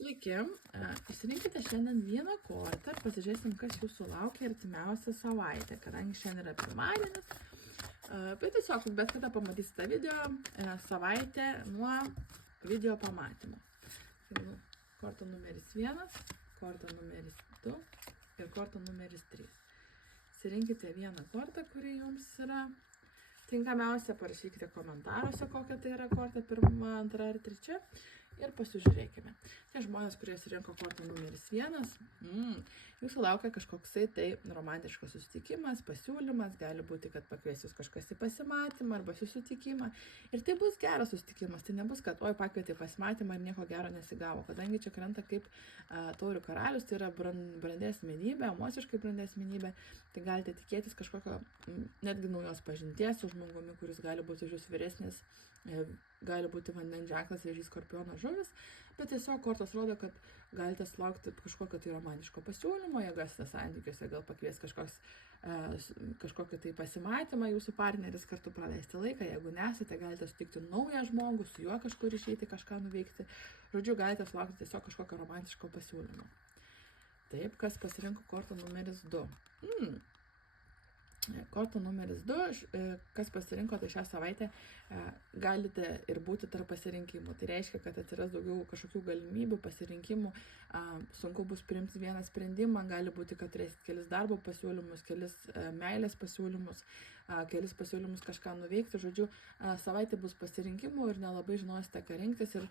Sveiki, išsirinkite šiandien vieną kortą ir pasižiūrėsim, kas jūsų laukia artimiausią savaitę, kadangi šiandien yra pirmadienis, bet tiesiog bet kada pamatysite video savaitę nuo video pamatymo. Korta numeris 1, korta numeris 2 ir korta numeris 3. Išsirinkite vieną kortą, kuri jums yra tinkamiausia, parašykite komentaruose, kokia tai yra korta, 1, 2 ar 3. Ir pasižiūrėkime. Tie žmonės, kurie surinko kortą numeris 1, jūsų laukia kažkoksai tai romantiškas susitikimas, pasiūlymas, gali būti, kad pakvies jūs kažkas į pasimatymą arba susitikimą. Ir tai bus geras susitikimas, tai nebus, kad pakvietė pasimatymą ir nieko gero nesigavo, kadangi čia krenta kaip taurių karalius, tai yra brandi asmenybė, emociškai brandi asmenybė, tai galite tikėtis kažkokio netgi naujos pažinties su žmogumi, kuris gali būti už jūs vyresnis, gali būti vandens ženklas, vėžys, skorpiono, žuvis, bet tiesiog kortos rodo, kad galite sulaukti kažkokio tai romantiško pasiūlymo, jeigu esate santykiuose, gal pakvies kažkokį tai pasimatymą jūsų partneris kartu praleisti laiką, jeigu nesate, galite sutikti naują žmogų, su juo kažkur išeiti, kažką nuveikti, žodžiu, galite sulaukti tiesiog kažkokio romantiško pasiūlymo. Taip, kas pasirinko kortą numeris 2? Korta numeris 2, kas pasirinko, tai šią savaitę galite ir būti tarp pasirinkimų. Tai reiškia, kad atsiras daugiau kažkokių galimybių, pasirinkimų, sunku bus priimti vieną sprendimą, gali būti, kad turėsit kelis darbo pasiūlymus, kelis meilės pasiūlymus, kelis pasiūlymus kažką nuveikti. Žodžiu, savaitė bus pasirinkimų ir nelabai žinosite, ką rinktis ir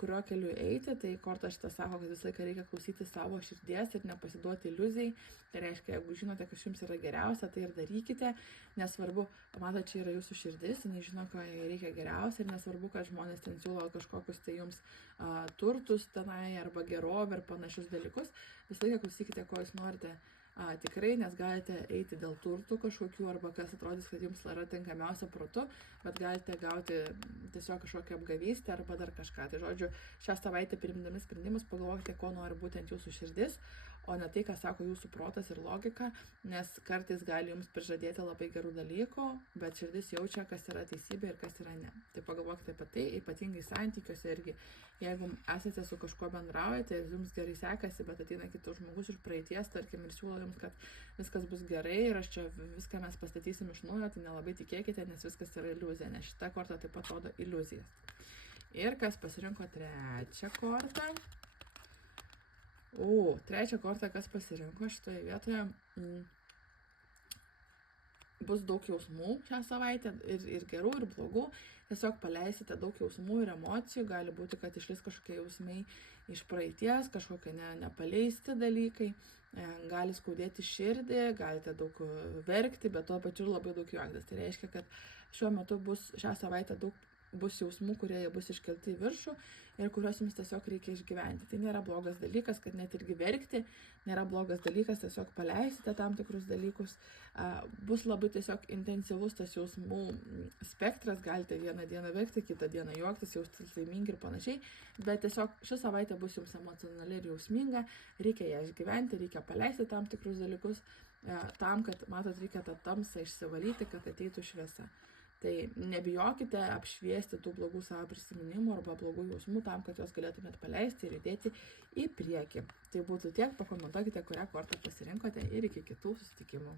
kuriuo keliu eiti. Tai korta šitą sako, kad visą laiką reikia klausyti savo širdies ir nepasiduoti iliuzijai. Tai reiškia, jeigu žinote, kas jums yra geriausia, tai ir darykite. Nesvarbu, matote, čia yra jūsų širdis, jinai žino, ko reikia geriausia ir nesvarbu, kad žmonės ten siūlo kažkokius tai jums turtus tenai arba gerovę ir panašius dalykus. Visą laiką klausykite, ko jūs norite. Tikrai, nes galite eiti dėl turtų kažkokių arba kas atrodys, kad jums yra tinkamiausia protu, bet galite gauti tiesiog kažkokią apgavystę arba dar kažką. Tai žodžiu, šią savaitę priimdami sprendimus pagalvokite, ko nori būtent jūsų širdis, o ne tai, ką sako jūsų protas ir logika, nes kartais gali jums prižadėti labai gerų dalykų, bet širdis jaučia, kas yra teisybė ir kas yra ne. Tai pagalvokite apie tai, ypatingai santykiuose irgi. Jeigu esate su kažkuo bendraujate, jums gerai sekasi, bet ateina kitas žmogus iš praeities, tarkim, ir siūlo jums, kad viskas bus gerai ir aš čia viską mes pastatysim iš naujo, tai nelabai tikėkite, nes viskas yra iliuzija, nes šita korta taip pat rodo iliuzijas. Ir kas pasirinko trečią kortą? Trečią kortą, kas pasirinko šitoje vietoje, bus daug jausmų šią savaitę, ir gerų, ir blogų. Tiesiog paleisite daug jausmų ir emocijų, gali būti, kad išlis kažkokie jausmai iš praeities, kažkokie nepaleisti dalykai, gali skaudėti širdį, galite daug verkti, bet tuo pačiu labai daug juoktis. Tai reiškia, kad šiuo metu šią savaitę bus jausmų, kurie bus iškelti į viršų ir kuriuos jums tiesiog reikia išgyventi. Tai nėra blogas dalykas, kad net irgi verkti, nėra blogas dalykas, tiesiog paleisite tam tikrus dalykus. Bus labai tiesiog intensyvus tas jausmų spektras, galite vieną dieną verkti, kitą dieną juoktis, jaustis laimingi ir panašiai, bet tiesiog ši savaitė bus jums emocionali ir jausminga, reikia ją išgyventi, reikia paleisti tam tikrus dalykus, tam, kad, matot, reikia tą tamsą išsivalyti, kad ateitų šviesa. Tai nebijokite apšviesti tų blogų savo prisiminimų arba blogų jausmų tam, kad juos galėtumėte paleisti ir judėti į priekį. Tai būtų tiek, pakomentuokite, kurią kortą pasirinkote ir iki kitų susitikimų.